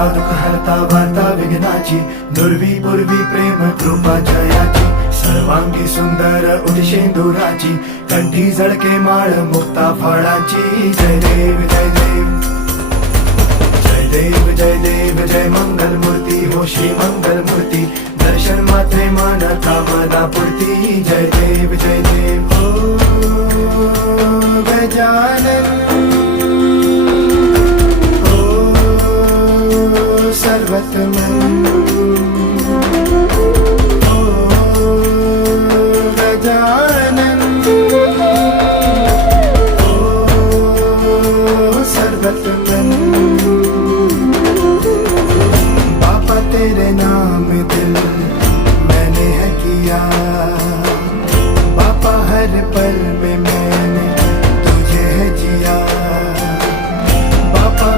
हरता दुःख हरता वार्ता विघ्नाची, दुर्वी पूर्वी प्रेम कृपा जयाची, सर्वांगी सुंदर उदिशेंदुराची, कंठी झळके माळ मुक्ता फळाची. जय देव जय देव जय देव जय देव जय मंगल मूर्ती हो श्री मंगल मूर्ती, दर्शन मात्रे मन कामना पूर्ती. जय देव जय देव हो गजानन हो सर्वतमन हो गजानन हो सर्वतमन. बाबा तेरे नाम दिल मैंने है किया, बाबा हर पल में